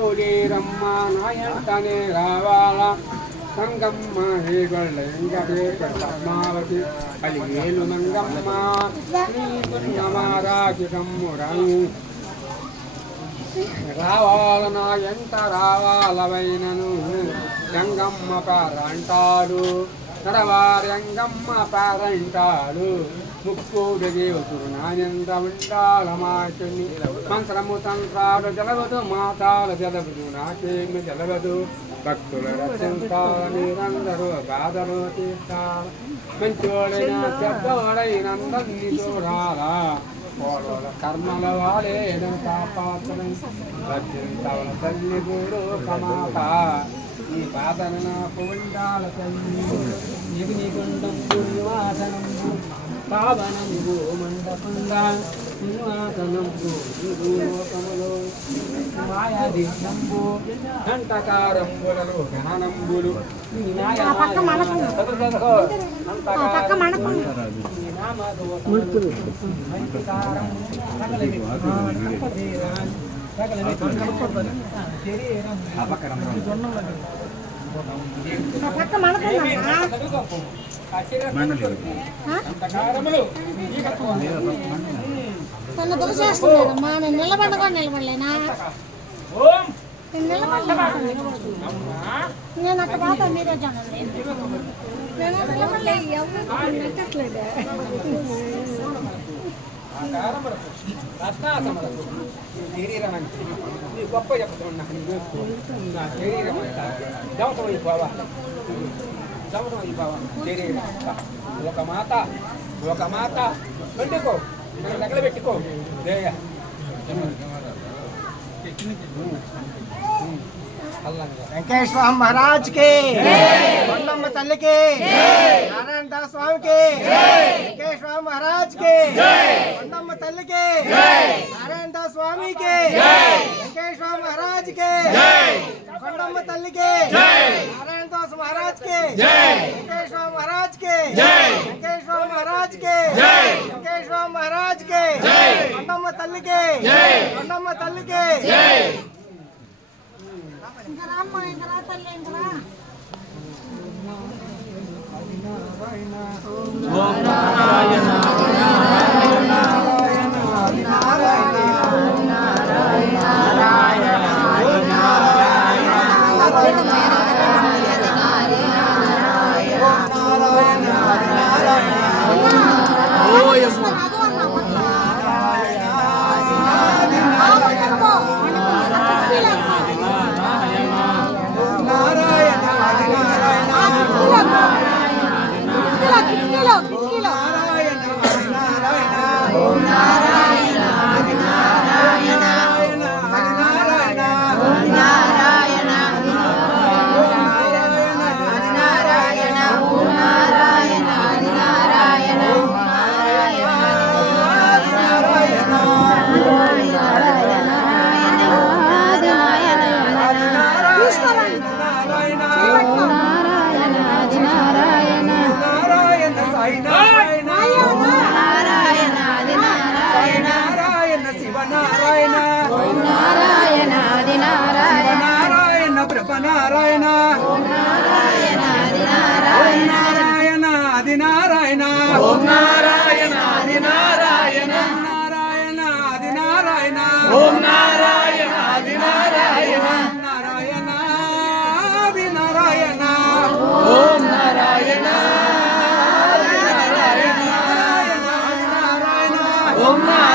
ముక్కోడేరమ్మ నాయంటనే రావాలా సంగమ్మ హేగొళ్ళ ఎంగడే పద్మావతి పలిగేలు మంగమ్మ శ్రీ పుణ్యమారాజుడమ్మురను రావాల నా ఎంత రావాలవైనను గంగమ్మ పారంటాడు నడవారంగమ్మ పారంటాడు ముక్కోడి నానంద ఉండాల ఉండాలమాచుని మంత్రము తంత్రాలు జలవదు మాతాలు జలవదు నాకేమి జలవదు. భక్తుల రక్షించాల బాధలు తీర్చాల. మంచోడైన చెడ్డోడైనందరినీ చూడాలా. కర్మల వాడేన పాపాత్రం రచింతవల తల్లి గూడు కమాత. నాకు ఉండాల తల్లి నీకు నీ గుండంబు నివాసనంబు పావనంబు మండపంగా నివాసనంబు నీకు లోకములో మాయాదీశంబు కంటకారంబులలో జ్ఞానంబులు పక్క మనకు. పక్క మనకు. ఆ పక్క తన దోసేస్తున్నారమ్మా నేను నిలబడగా నిలబడలేనా? నేను నిలబడలేను? నేను అట్ట పోతా మీరే చూడండి నేను నిలబడలే. ఎవరు? నెట్టట్లేదే గొప్ప చెప్తున్నా నా శరీరం అయిపోవా శరీరం అంతా. ఒక మాత ఒక మాత వండుకో దగ్గర పెట్టుకో దేయ వెంకటేశ్వర మహారాజ్కి కొండమ్మ తల్లికి నారాయణ దాస్ స్వామికి వెంకటేశ్వర మహారాజ్ కి కొండమ్మ తల్లికి నారాయణ దాస్ స్వామికి వెంకటేశ్వర మహారాజ్కి కొండమ్మ తల్లికి నారాయణ దాస్ మహారాజ్కి వెంకటేశ్వర మహారాజ్కి వెంకటేశ్వర మహారాజ్కి వెంకటేశ్వర మహారాజ్కి కొండమ్మ తల్లికి కొండమ్మ తల్లికి ఇంకా రామ్మ నారాయణ శివ నారాయణ. నారాయణ ప్రభ నారాయణ. నారాయణ ఆది నారాయణ. నారాయణ ఆది నారాయణ. నారాయణ ఆది నారాయణ. 엄마.